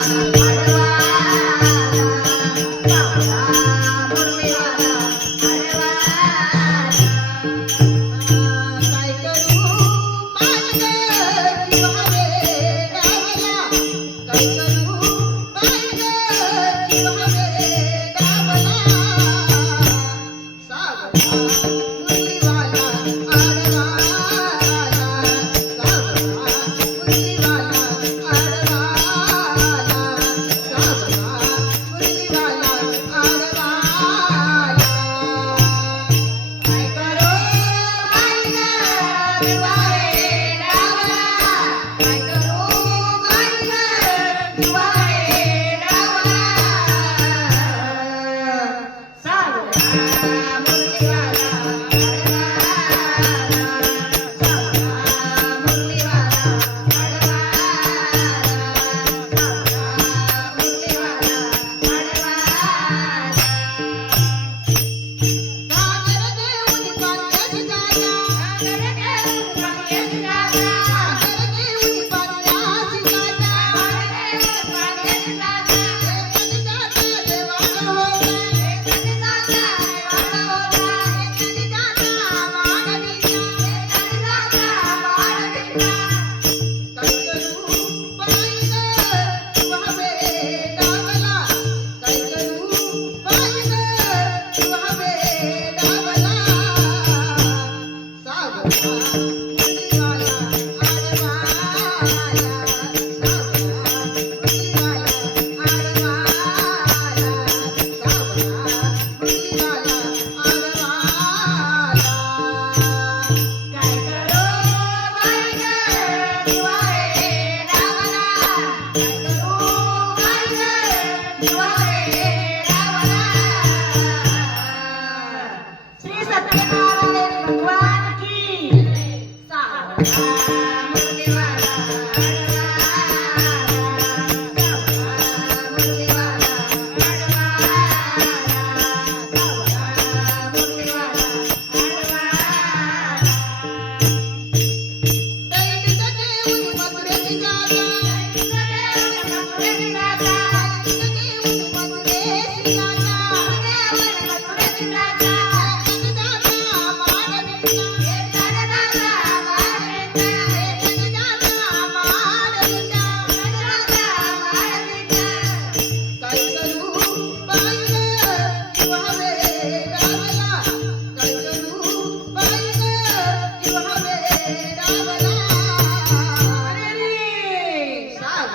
काय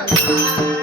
Thank you.